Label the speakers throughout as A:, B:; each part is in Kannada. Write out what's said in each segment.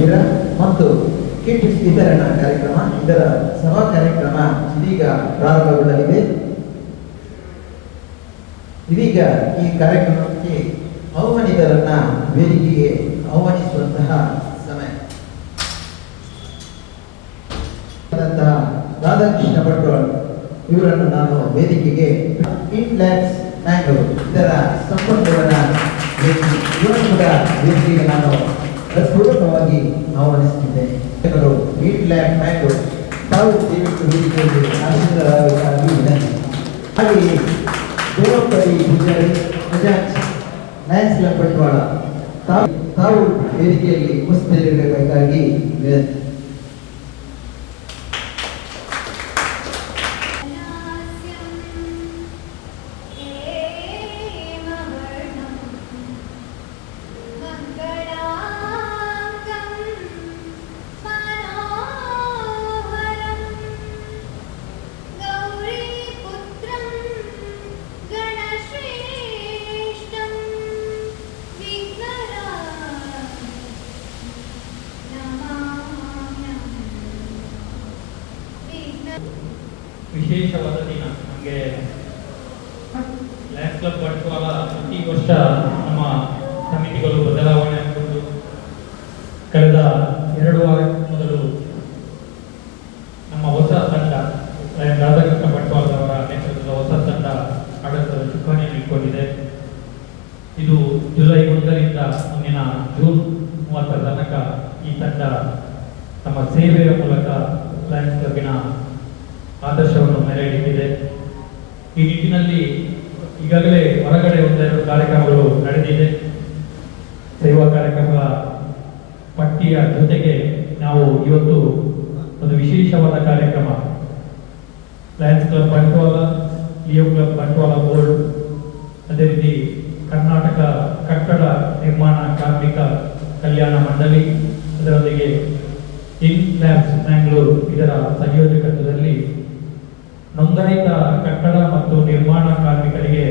A: ಶಿಬಿರ ಮತ್ತು ಕಿಟ್ ವಿತರಣಾ ಕಾರ್ಯಕ್ರಮ, ಇದರ ಸಭಾ ಕಾರ್ಯಕ್ರಮ ಇದೀಗ ಪ್ರಾರಂಭಗೊಳ್ಳಲಿದೆ. ಇದೀಗ ಈ ಕಾರ್ಯಕ್ರಮಕ್ಕೆ ಆಹ್ವಾನಿತರನ್ನ ವೇದಿಕೆಗೆ ಆಹ್ವಾನಿಸುವಂತಹ ಸಮಯ. ರಾಧಾಕೃಷ್ಣ ಭಟ್ವಾಳ್ ಇವರನ್ನು ನಾನು ವೇದಿಕೆಗೆ ಇನ್ ಲ್ಯಾಬ್ಸ್ ಮ್ಯಾಂಗ್ಳೂರ್ ಇದರ ಸಂಪನ್ಮೂಲನ ವ್ಯಕ್ತಿ ಇವರನ್ನು ಕೂಡ ವೇದಿಕೆಗೆ ನಾನು ಹೃತ್ಪೂರ್ವಕವಾಗಿ ಆಹ್ವಾನಿಸುತ್ತಿದ್ದೇನೆ ಜನರು ಮೀಟ್ ಲ್ಯಾಬ್ ಮ್ಯಾಂಗ್ಳೂರ್ ತಾವು ದಯವಿಟ್ಟು ವೇದಿಕೆಯಲ್ಲಿ ಆಶೀರ್ವಾದವಾಗಿ ವಿನಂತಿ. ಹಾಗೆಯೇ ದೇವಪ್ಪರಿ ಪೂಜಾರಿ ಬಜಾಜ್ ಲಯನ್ಸ್ ಕ್ಲಬ್
B: ವಿಶೇಷವಾದ ದಿನ ನಮಗೆ ಲಯನ್ಸ್ ಕ್ಲಬ್ ಬಂಟ್ವಾಳ ಪ್ರತಿ ವರ್ಷ ನಮ್ಮ ಸಮಿತಿಗಳು ಬದಲಾವಣೆ ಆಗಿಕೊಂಡು ಕಳೆದ ಎರಡು ವಾರ ಮೊದಲು ನಮ್ಮ ಹೊಸ ತಂಡ ಲಯನ್ ರಾಧಾಕೃಷ್ಣ ಬಂಟ್ವಾಳದವರ ನೇತೃತ್ವದ ಹೊಸ ತಂಡ ಆಡಳಿತದ ಚುಕ್ಕಾಣಿಯನ್ನು ಇಟ್ಕೊಂಡಿದೆ ಇದು ಜುಲೈ ಒಂದರಿಂದ ಮುಂದಿನ ಜೂನ್ ಮೂವತ್ತರ ತನಕ ಈ ತಂಡ ತಮ್ಮ ಸೇವೆಯ ಮೂಲಕ ಲಯನ್ಸ್ ಕ್ಲಬ್ಬಿನ ಆದರ್ಶವನ್ನು ಮೆರೆ ಹಿಡಿದಿದೆ ಈ ನಿಟ್ಟಿನಲ್ಲಿ ಈಗಾಗಲೇ ಹೊರಗಡೆ ಒಂದೆರಡು ಕಾರ್ಯಕ್ರಮಗಳು ನಡೆದಿದೆ ಸೇವಾ ಕಾರ್ಯಕ್ರಮ ಪಟ್ಟಿಯ ಜೊತೆಗೆ ನಾವು ಇವತ್ತು ಒಂದು ವಿಶೇಷವಾದ ಕಾರ್ಯಕ್ರಮ. Lions club Bantwal leo club Bantwal board ಅದೇ ರೀತಿ ಕರ್ನಾಟಕ ಕಟ್ಟಡ ನಿರ್ಮಾಣ ಕಾರ್ಮಿಕ ಕಲ್ಯಾಣ ಮಂಡಳಿ, ಅದರೊಂದಿಗೆ ಇನ್ ಲ್ಯಾಬ್ಸ್ ಮ್ಯಾಂಗ್ಳೂರು ಇದರ ಸಂಯೋಜಕತ್ವದಲ್ಲಿ ನೋಂದಾಯಿತ ಕಟ್ಟಡ ಮತ್ತು ನಿರ್ಮಾಣ ಕಾರ್ಮಿಕರಿಗೆ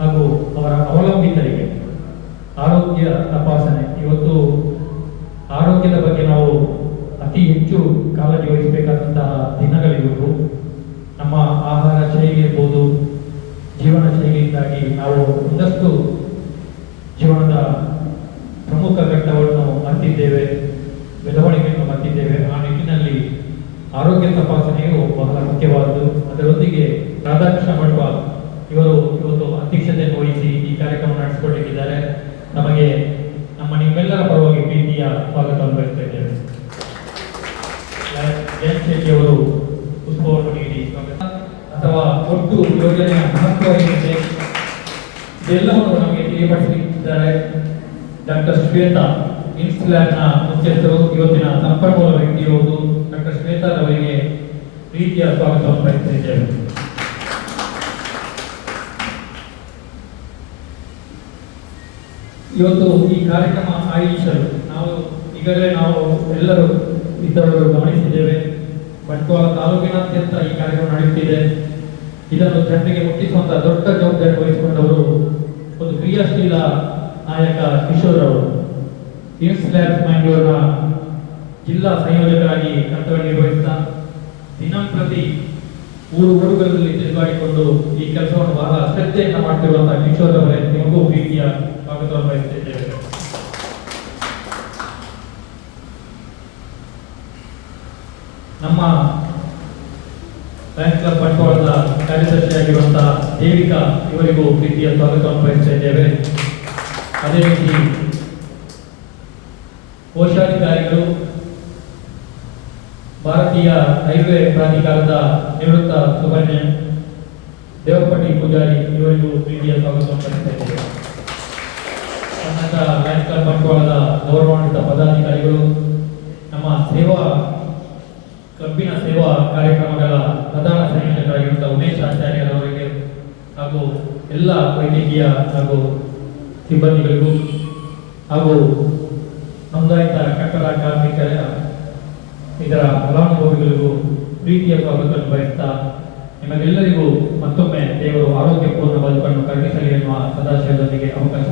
B: ಹಾಗೂ ಅವರ ಅವಲಂಬಿತರಿಗೆ ಆರೋಗ್ಯ ತಪಾಸಣೆ. ಇವತ್ತು ಆರೋಗ್ಯದ ಬಗ್ಗೆ ನಾವು ಅತಿ ಹೆಚ್ಚು ಕಾಳಜಿ ವಹಿಸಬೇಕಾದಂತಹ ದಿನಗಳಿರುವುದು. ನಮ್ಮ ಆಹಾರ ಶೈಲಿ ಇರ್ಬೋದು, ಜೀವನ ಶೈಲಿಯಿಂದಾಗಿ ನಾವು ಒಂದಷ್ಟು ಜೀವನದ ಪ್ರಮುಖ ಘಟ್ಟವನ್ನು ಹತ್ತಿದ್ದೇವೆ ಬೆಳವಣಿಗೆಯನ್ನು ಹತ್ತಿದ್ದೇವೆ ಆ ನಿಟ್ಟಿನಲ್ಲಿ ಆರೋಗ್ಯ ತಪಾಸಣೆಯು ಬಹಳ ಮುಖ್ಯವಾದುದು ಅದರೊಂದಿಗೆ ರಾಧಾಕೃಷ್ಣ ಬಂಟ್ವಾಲ್ ಇವರು ಇವತ್ತು ಅಧ್ಯಕ್ಷತೆಯನ್ನು ವಹಿಸಿ ಈ ಕಾರ್ಯಕ್ರಮ ನಡೆಸಿಕೊಂಡಿದ್ದಾರೆ ನಮಗೆ ನಮ್ಮ ನಿಮ್ಮೆಲ್ಲರ ಸ್ವಾಗತವನ್ನು ಬಯಸ್ತಾ ಇದ್ದೇವೆ ಜಯಂತ್ ಶೆಟ್ಟಿ ಅವರು ಪುಷ್ಪವನ್ನು ನೀಡಿ ಅಥವಾ ಒಟ್ಟು ಯೋಜನೆಯ ಮಹತ್ವ ಏನಿದೆ ಇದೆಲ್ಲವನ್ನು ನಮಗೆ ತಿಳಿಯಪಡಿಸಿದ್ದಾರೆ ಡಾಕ್ಟರ್ ಶ್ವೇತಾ ಇನ್ಸ್ಲ್ಯಾಬ್ನ ಮುಖ್ಯಸ್ಥರು. ಇವತ್ತಿನ ಸಂಪನ್ಮೂಲ ವ್ಯಕ್ತಿಯವರು ಡಾಕ್ಟರ್ ಶ್ವೇತಾ ಅವರಿಗೆ ಪ್ರೀತಿಯ ಸ್ವಾಗತವನ್ನು ಬಯಸುತ್ತಿದ್ದೇವೆ ಇವತ್ತು ಈ ಕಾರ್ಯಕ್ರಮ ಆಯೋಜಿಸಲು ನಾವು ಈಗಾಗಲೇ ನಾವು ಎಲ್ಲರೂ ಇದ್ದವರು ಗಮನಿಸಿದ್ದೇವೆ. ಬಂಟ್ವಾಳ ತಾಲೂಕಿನಾದ್ಯಂತ ಈ ಕಾರ್ಯಕ್ರಮ ನಡೆಯುತ್ತಿದೆ. ಇದನ್ನು ಜನರಿಗೆ ಮುಟ್ಟಿಸುವಂತಹ ದೊಡ್ಡ ಜವಾಬ್ದಾರಿ ವಹಿಸಿಕೊಂಡವರು ಒಂದು ಕ್ರಿಯಾಶೀಲ ನಾಯಕ ಕಿಶೋರ್ ಅವರು. ಇನ್ಸ್ ಲ್ಯಾಬ್ಸ್ ಮ್ಯಾಂಗ್ಳೂರ್ನ ಜಿಲ್ಲಾ ಸಂಯೋಜಕರಾಗಿ ಕರ್ತವ್ಯ ನಿರ್ವಹಿಸ್ತಾ ದಿನಂಪ್ರತಿ ಊರು ಊರುಗಳಲ್ಲಿ ತಿರುಗಾಡಿಕೊಂಡು ಈ ಕೆಲಸವನ್ನು ಬಹಳ ಶ್ರದ್ಧೆಯಿಂದ ಮಾಡ್ತಿರುವಂತಹ ಕಿಶೋರ್ ಅವರೇ. ನಿಮಗೂ ಪ್ರೀತಿಯ ಸ್ವಾಗತವನ್ನು ಬಯಸುತ್ತಿದ್ದೇವೆ ನಮ್ಮ ಲಯನ್ಸ್ ಕ್ಲಬ್ ಬಂಟ್ವಾಳದ ಕಾರ್ಯದರ್ಶಿಯಾಗಿರುವಂತಹ ದೇವಿಕಾ ಇವರಿಗೂ ಪ್ರೀತಿಯ ಸ್ವಾಗತವನ್ನು ಬಯಸ್ತಾ ಇದ್ದೇವೆ. ಅದೇ ರೀತಿ ಕೋಶಾಧಿಕಾರಿಗಳು ಭಾರತೀಯ ರೈಲ್ವೆ ಪ್ರಾಧಿಕಾರದ ನಿವೃತ್ತ ಸುಬ್ರಹ್ಮಣ್ಯ ದೇವಪಟ್ಟಿ ಪೂಜಾರಿ ಇವರಿಗೂ ಪ್ರೀತಿಯ ಸ್ವಾಗತವನ್ನು ಬಯಸ್ತಾ ಇದ್ದೇವೆ. ಕರ್ನಾಟಕ ಬ್ಯಾಂಕ್ ಕ್ಲಬ್ ಬಂಟ್ವಾಳದ ಗೌರವಾನ್ವಿತ ಪದಾಧಿಕಾರಿಗಳು ನಮ್ಮ ಸೇವಾ ಕ್ಲಬ್ಬಿನ ಸೇವಾ ಕಾರ್ಯಕ್ರಮಗಳ ಪ್ರಧಾನ ಸಂಯೋಜಕರಾಗಿರುವಂತಹ ಉಮೇಶ್ ಆಚಾರ್ಯರವರಿಗೆ ಹಾಗೂ ಎಲ್ಲ ವೈದ್ಯಕೀಯ ಹಾಗೂ ಸಿಬ್ಬಂದಿಗಳಿಗೂ ಹಾಗೂ ನೋಂದಾಯಿತ ಕಟ್ಟಡ ಕಾರ್ಮಿಕರ ಇದರ ಫಲಾನುಭವಿಗಳಿಗೂ ಪ್ರೀತಿಯ ಸ್ವಾಗತವನ್ನು ಬಯಸ್ತಾ ನಿಮಗೆಲ್ಲರಿಗೂ ಮತ್ತೊಮ್ಮೆ ದೇವರು ಆರೋಗ್ಯಪೂರ್ಣ ಬದುಕನ್ನು ಕರುಣಿಸಲಿ ಎನ್ನುವ ಸದಾಶಯದೊಂದಿಗೆ ಅವಕಾಶ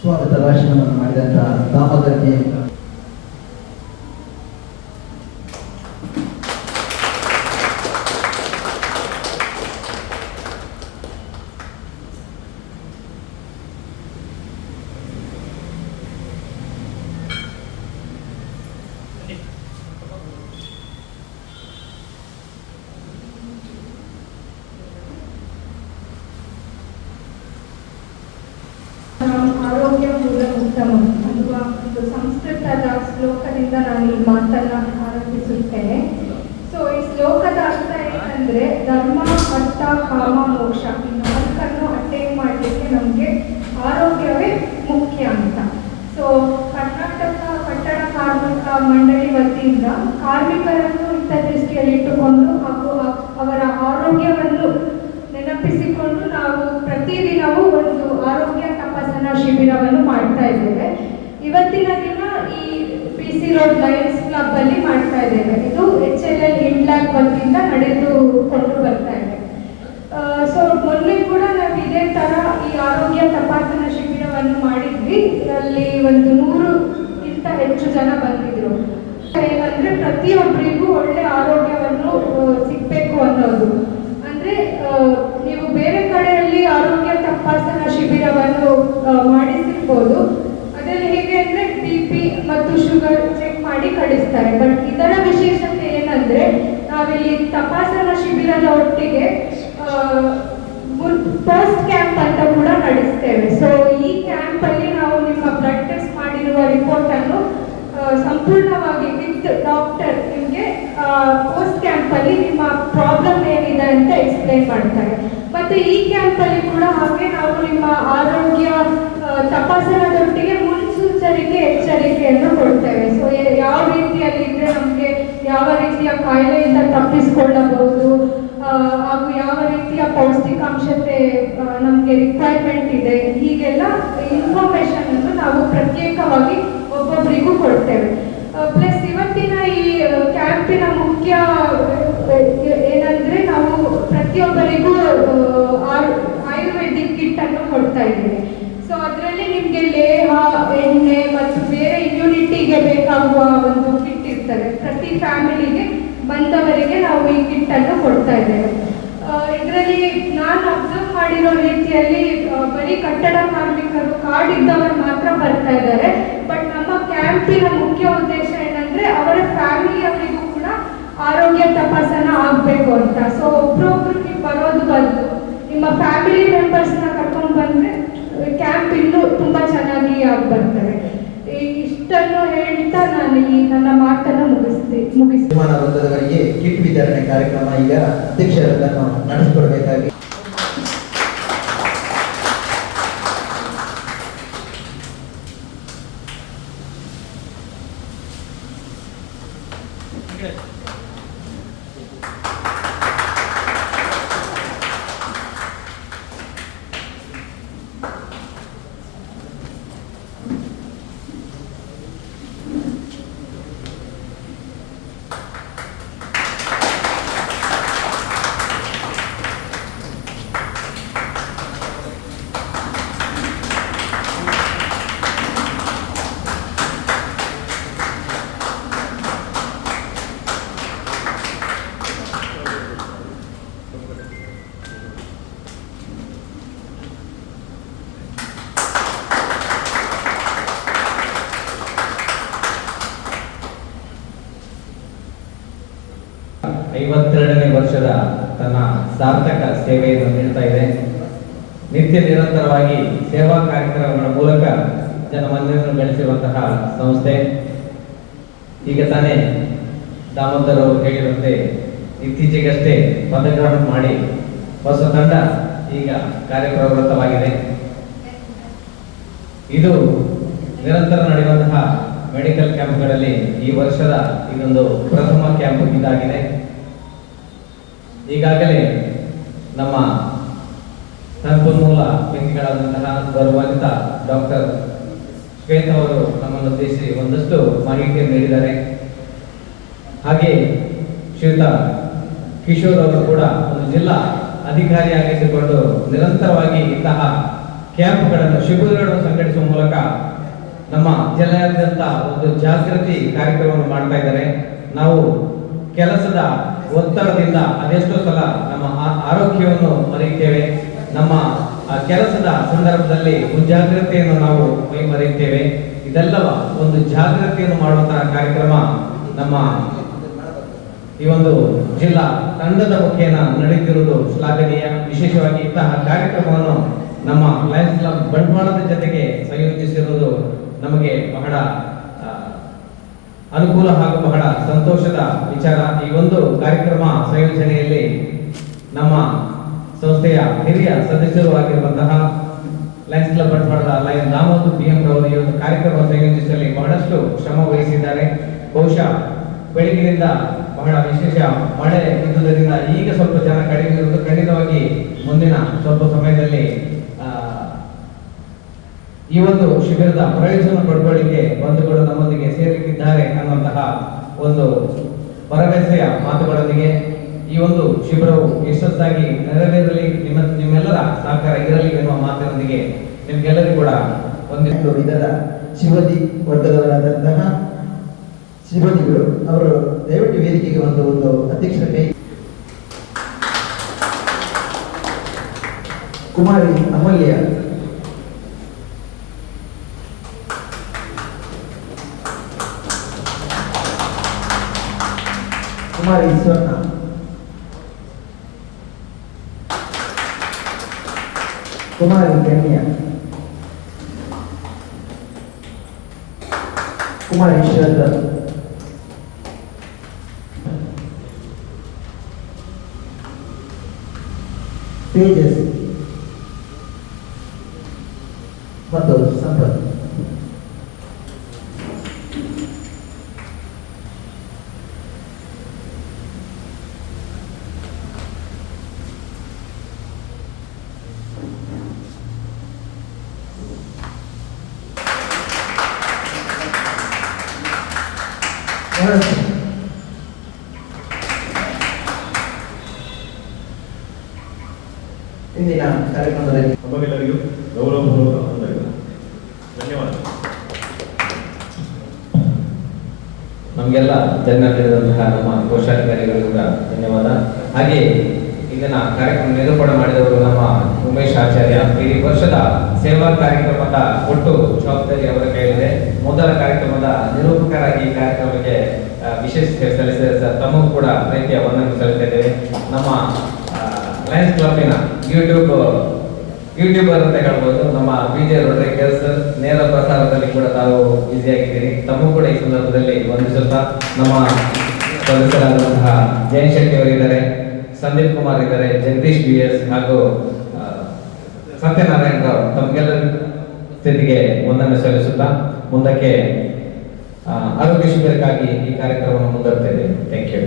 A: ಸ್ವಾಗತ ಭಾಷಣವನ್ನು
C: Amen. ಮಾಡ್ತಾ ಇದ್ದೇವೆ. ಇವತ್ತಿನ ದಿನ ಈ P C road lions club ಅಲ್ಲಿ ಮಾಡ್ತಾ ಇದ್ದೇವೆ. ಇದು ಎಚ್ ಎಲ್ ಎಲ್ ಇಂಡ್ಲಾಕ್ ವತಿಯಿಂದ ನಡೆದುಕೊಂಡು ಬರ್ತಾ ಇದೆ. ಸೊ ಮೊನ್ನೆ ಕೂಡ ನಾವು ಇದೇ ತರ ಈ ಆರೋಗ್ಯ ತಪಾಸಣಾ ಶಿಬಿರವನ್ನು ಮಾಡಿದ್ವಿ. ಅಲ್ಲಿ ಒಂದು ನೂರುಕ್ಕಿಂತ ಹೆಚ್ಚು ಜನ ಬಂದಿದ್ರು. ಏನಂದ್ರೆ ಪ್ರತಿಯೊಬ್ಬರಿಗೂ ಒಳ್ಳೆ ಆರೋಗ್ಯವನ್ನು ಸಿಗ್ಬೇಕು ಅನ್ನೋದು. ಮಾಡಿ ಬಟ್ ಇದರ ವಿಶೇಷತೆ ಏನಂದ್ರೆ ನಾವಿಲ್ಲಿ ತಪಾಸಣಾ ಶಿಬಿರದ ಒಟ್ಟಿಗೆ ಪೋಸ್ಟ್ ಕ್ಯಾಂಪ್ ಅಂತ ಕೂಡ ನಡೆಸ್ತೇವೆ. ಸೊ ಈ ಕ್ಯಾಂಪ್ ಅಲ್ಲಿ ನಾವು ನಿಮ್ಮ ಬ್ಲಡ್ ಟೆಸ್ಟ್ ಮಾಡಿರುವ ರಿಪೋರ್ಟ್ ಅನ್ನು ಸಂಪೂರ್ಣವಾಗಿ ವಿತ್ ಡಾಕ್ಟರ್ ನಿಮಗೆ ಪೋಸ್ಟ್ ಕ್ಯಾಂಪ್ ಅಲ್ಲಿ ನಿಮ್ಮ ಪ್ರಾಬ್ಲಮ್ ಏನಿದೆ ಅಂತ ಎಕ್ಸ್ಪ್ಲೈನ್ ಮಾಡ್ತಾರೆ. ಮತ್ತೆ ಈ ಕ್ಯಾಂಪ್ ಅಲ್ಲಿ ಕೂಡ ಹಾಗೆ ನಾವು ನಿಮ್ಮ ಆರೋಗ್ಯ ಆ, ಮುನ್ಸೂಚನೆಗೆ ಎಚ್ಚರಿಕೆಯನ್ನು ಕೊಡ್ತೇವೆ. ಇದ್ರೆ ನಮಗೆ ಯಾವ ರೀತಿಯ ಕಾಯಿಲೆಯಿಂದ ತಪ್ಪಿಸಿಕೊಳ್ಳಬಹುದು ಹಾಗೂ ಯಾವ ರೀತಿಯ ಪೌಷ್ಟಿಕಾಂಶತೆ ನಮಗೆ ರಿಕ್ವೈರ್ಮೆಂಟ್ ಇದೆ, ಹೀಗೆಲ್ಲ ಇನ್ಫಾರ್ಮೇಶನ್ ಅನ್ನು ನಾವು ಪ್ರತ್ಯೇಕವಾಗಿ ಒಬ್ಬೊಬ್ಬರಿಗೂ ಕೊಡ್ತೇವೆ. ಪ್ಲಸ್ ಇವತ್ತಿನ ಈ ಕ್ಯಾಂಪಿನ ಮುಖ್ಯ ಏನಂದ್ರೆ ನಾವು ಪ್ರತಿಯೊಬ್ಬರಿಗೂ ಆಯುರ್ವೇದಿಕ್ ಕಿಟ್ ಅನ್ನು ಕೊಡ್ತಾ ಇದ್ದೇವೆ ಸೊ ಅದರಲ್ಲಿ ನಿಮಗೆ ಲೇಹ ಎಣ್ಣೆ ಮತ್ತು ಬೇರೆ ಇಮ್ಯುನಿಟಿಗೆ ಬೇಕಾಗುವ ಒಂದು ಕಿಟ್ ಇರ್ತದೆ ಪ್ರತಿ ಫ್ಯಾಮಿಲಿಗೆ ಬಂದವರಿಗೆ ನಾವು ಈ ಕಿಟ್ ಅನ್ನು ಕೊಡ್ತಾ ಇದ್ದೇವೆ. ಇದರಲ್ಲಿ ನಾನು ಅಬ್ಸರ್ವ್ ಮಾಡಿರೋ ರೀತಿಯಲ್ಲಿ ಬರೀ ಕಟ್ಟಡ ಕಾರ್ಮಿಕರು ಕಾರ್ಡ್ ಇದ್ದವರು ಮಾತ್ರ ಬರ್ತಾ ಇದ್ದಾರೆ. ಬಟ್ ನಮ್ಮ ಕ್ಯಾಂಪಿನ ಮುಖ್ಯ ಉದ್ದೇಶ ಏನಂದ್ರೆ ಅವರ ಫ್ಯಾಮಿಲಿಯವರಿಗೂ ಕೂಡ ಆರೋಗ್ಯ ತಪಾಸಣೆ ಆಗಬೇಕು ಅಂತ. ಸೊ ಒಬ್ರೊಬ್ರು ನೀವು ಬರೋದು ಬದಲು ನಿಮ್ಮ ಫ್ಯಾಮಿಲಿ ಮೆಂಬರ್ಸ್ನ ಕರ್ಕೊಂಡು ಬಂದ್ರೆ, ಕ್ಯಾಂಪ್ ಇನ್ನೂ ತುಂಬಾ ಚೆನ್ನಾಗಿ ಆಗಿ ಬರ್ತವೆ ಈ- ಇಷ್ಟನ್ನು ಹೇಳ್ತಾ ನಾನು ಈ ನನ್ನ ಮಾತನ್ನು ಮುಗಿಸ್ತಿ ಮುಗಿಸ್ತೀನಿ.
A: ನಿರ್ಮಾಣ ವೃತ್ತದವರಿಗೆ ಕಿಟ್ ವಿತರಣೆ ಕಾರ್ಯಕ್ರಮ ಈಗ ಅಧ್ಯಕ್ಷರನ್ನು ನಡೆಸಿಕೊಡಬೇಕಾಗಿ.
D: ಐವತ್ತೆರಡನೇ ವರ್ಷದ ತನ್ನ ಸಾರ್ಥಕ ಸೇವೆಯನ್ನು ನೀಡ್ತಾ ಇದೆ ನಿತ್ಯ ನಿರಂತರವಾಗಿ ಸೇವಾ ಕಾರ್ಯಕ್ರಮಗಳ ಮೂಲಕ ಜನಮನ್ನನ್ನು ಬೆಳೆಸಿರುವಂತಹ ಸಂಸ್ಥೆ ಈಗ ತಾನೇ ದಾಮೋದರ್ ಹೇಳಿರುವಂತೆ ಇತ್ತೀಚೆಗಷ್ಟೇ ಪದಗ್ರಹಣ ಮಾಡಿ ಹೊಸ ತಂಡ ಈಗ ಕಾರ್ಯಪ್ರವೃತ್ತವಾಗಿದೆ. ಇದು ನಿರಂತರ ನಡೆಯುವಂತಹ ಮೆಡಿಕಲ್ ಕ್ಯಾಂಪ್ಗಳಲ್ಲಿ ಈ ವರ್ಷದ ಇದೊಂದು ಪ್ರಥಮ ಕ್ಯಾಂಪ್ ಇದಾಗಿದೆ. ಈಗಾಗಲೇ ನಮ್ಮ ಸಂಪನ್ಮೂಲ ವ್ಯಕ್ತಿಗಳಾದಂತಹ ಗೌರವಾನ್ವಿತ ಡಾಕ್ಟರ್ ಶ್ವೇತಾ ಅವರು ನಮ್ಮನ್ನು ಉದ್ದೇಶಿಸಿ ಒಂದಷ್ಟು ಮಾಹಿತಿಯನ್ನು ನೀಡಿದ್ದಾರೆ. ಹಾಗೆ ಶ್ವೇತ ಕಿಶೋರ್ ಅವರು ಕೂಡ ಒಂದು ಜಿಲ್ಲಾ ಅಧಿಕಾರಿಯಾಗಿಸಿಕೊಂಡು ನಿರಂತರವಾಗಿ ಇಂತಹ ಕ್ಯಾಂಪ್ಗಳನ್ನು, ಶಿಬಿರಗಳನ್ನು ಸಂಘಟಿಸುವ ಮೂಲಕ ನಮ್ಮ ಜಿಲ್ಲೆಯಾದ್ಯಂತ ಒಂದು ಜಾಗೃತಿ ಕಾರ್ಯಕ್ರಮವನ್ನು ಮಾಡ್ತಾ ಇದ್ದಾರೆ. ನಾವು ಕೆಲಸದ ಒತ್ತಡದಿಂದ ಅದೆಷ್ಟೋ ಸಲ ನಮ್ಮ ಆರೋಗ್ಯವನ್ನು ಮರೆಯುತ್ತೇವೆ. ನಮ್ಮ ಆ ಕೆಲಸದ ಸಂದರ್ಭದಲ್ಲಿ ಮುಂಜಾಗ್ರತೆಯನ್ನು ನಾವು ಮೈ ಮರೆಯುತ್ತೇವೆ ಇದೆಲ್ಲವ ಒಂದು ಜಾಗೃತಿಯನ್ನು ಮಾಡುವಂತಹ ಕಾರ್ಯಕ್ರಮ ನಮ್ಮ ಈ ಒಂದು ಜಿಲ್ಲಾ ತಂಡದ ಮುಖೇನ ನಡೆಯುತ್ತಿರುವುದು ಶ್ಲಾಘನೀಯ. ವಿಶೇಷವಾಗಿ ಇಂತಹ ಕಾರ್ಯಕ್ರಮವನ್ನು ನಮ್ಮ ಲಯನ್ಸ್ ಕ್ಲಬ್ ಬಂಡವಾಳದ ಜೊತೆಗೆ ಸಂಯೋಜಿಸಿರುವುದು ನಮಗೆ ಬಹಳ ಅನುಕೂಲ ಹಾಗೂ ಬಹಳ ಸಂತೋಷದ ವಿಚಾರ. ಈ ಒಂದು ಕಾರ್ಯಕ್ರಮ ಸಂಯೋಜನೆಯಲ್ಲಿ ನಮ್ಮ ಸಂಸ್ಥೆಯ ಹಿರಿಯ ಸದಸ್ಯರು ಆಗಿರುವಂತಹ ಲಯನ್ಸ್ ಕ್ಲಬ್ ಬಂಟ್ವಾಳದ ಲಯನ್ ದಾಮೋದು ಬಿ ಎಂ ರವರು ಈ ಒಂದು ಕಾರ್ಯಕ್ರಮ ಸಂಯೋಜಿಸಲು ಬಹಳಷ್ಟು ಶ್ರಮ ವಹಿಸಿದ್ದಾರೆ. ಬಹುಶಃ ಬೆಳಗಿನಿಂದ ಬಹಳ ವಿಶೇಷ ಮಳೆ ಇದ್ದುದರಿಂದ ಈಗ ಸ್ವಲ್ಪ ಜನ ಕಡಿಮೆ ಇರುವುದು ಖಂಡಿತವಾಗಿ ಮುಂದಿನ ಸ್ವಲ್ಪ ಸಮಯದಲ್ಲಿ ಈ ಒಂದು ಶಿಬಿರದ ಪ್ರಯೋಜನ ಪಡ್ಕೊಳ್ಳಿಕ್ಕೆ ಬಂಧುಗಳು ನಮ್ಮೊಂದಿಗೆ ಸೇರಿದ್ದಾರೆ ಅನ್ನುವಂತಹ ಒಂದು ಭರವಸೆಯ ಮಾತುಗಳೊಂದಿಗೆ ಈ ಒಂದು ಶಿಬಿರವು ಯಶಸ್ಸಾಗಿ ನೆರವೇರಲಿ, ನಿಮ್ಮ, ನಿಮ್ಮೆಲ್ಲರ ಸಹಕಾರ ಇರಲಿ ಎನ್ನುವ ಮಾತಿನೊಂದಿಗೆ ನಿಮ್ಗೆಲ್ಲರಿಗೂ ಕೂಡ ಒಂದು
A: ಇದರ ಶಿವದಿ ವರ್ಗದವರಾದಂತಹ ಶಿವದಿಗಳು ಅವರು ದಯವಿಟ್ಟು ವೇದಿಕೆಗೆ ಒಂದು ಒಂದು ಅಧ್ಯಕ್ಷತೆ ಕುಮಾರಿ ಅಮೂಲ್ಯ ಕುಮಾರಿ ಸ್ವರ್ಣ ಕುಮಾರಿ ಗಣ್ಯ ಕುಮಾರಿ ಶ್ರದ್ಧಾ ತೇಜಸ್ ಮತ್ತು ಇಂದಿನ ಕಾರ್ಯಕ್ರಮದಲ್ಲಿ
E: ನಮಗೆಲ್ಲರಿಗೂ ಗೌರವಪೂರ್ವಕ ವಂದನೆಗಳು ಧನ್ಯವಾದ.
D: ನಮಗೆಲ್ಲ ಜನ್ಮ ನೀಡಿದಂತಹ ನಮ್ಮ ಕೋಶಾಧಿಕಾರಿಗಳು ಕೂಡ ಧನ್ಯವಾದ. ಹಾಗೆ ಇದನ್ನ ಕಾರ್ಯಕ್ರಮ ನಿರೂಪಣೆ ಮಾಡಿದವರು ನಮ್ಮ ಉಮೇಶ್ ಆಚಾರ್ಯ. ಈ ವರ್ಷದ ಸೇವಾ ಕಾರ್ಯಕ್ರಮದ ಒಟ್ಟು ಜವಾಬ್ದಾರಿ ಅವರ ಕೈಲಿದೆ ಮೊದಲ ಕಾರ್ಯಕ್ರಮದ ನಿರೂಪಕರಾಗಿ ಈ ಕಾರ್ಯಕ್ರಮಕ್ಕೆ ಆ, ವಿಶೇಷ ಸೇವೆ ಸಲ್ಲಿಸಿದ ಸರ್ ತಮಗೂ ಕೂಡ ಪ್ರೀತಿಯ ವಂದನೆ ಸಲ್ಲಿಸ್ತಾ ಇದ್ದೇವೆ. ನಮ್ಮ ಲಯನ್ಸ್ ಕ್ಲಬ್ಬಿನ ಯೂಟ್ಯೂಬ್ ಯೂಟ್ಯೂಬರ್ ಅಂತ ಹೇಳ್ಬೋದು. ನಮ್ಮ ಬಿ ಜೆ ರೋಡ್ರೈಕರ್ಸ್ ನೇರ ಪ್ರಸಾರದಲ್ಲಿ ಕೂಡ ತಾವು ಆಗಿದ್ದೀರಿ. ತಮಗೂ ಕೂಡ ಈ ಸಂದರ್ಭದಲ್ಲಿ ವಂದಿಸುತ್ತಾ ನಮ್ಮ ಸದಸ್ಯರಾದಂತಹ ಜಯನ್ ಶೆಟ್ಟಿ ಅವರಿದ್ದಾರೆ, ಸಂದೀಪ್ ಕುಮಾರ್ ಇದ್ದಾರೆ, ಜಗದೀಶ್ ಬಿ ಎಸ್ ಹಾಗೂ ಸತ್ಯನಾರಾಯಣ ರಾವ್. ತಮಗೆಲ್ಲರ ಸ್ಥಿತಿಗೆ ವಂದನೆ ಸಲ್ಲಿಸುತ್ತಾ ಮುಂದಕ್ಕೆ ಆರೋಗ್ಯ ಶಿಬಿರಕ್ಕಾಗಿ ಈ ಕಾರ್ಯಕ್ರಮವನ್ನು ಮುಂದುವರಿತಾ ಇದ್ದೇವೆ. Thank you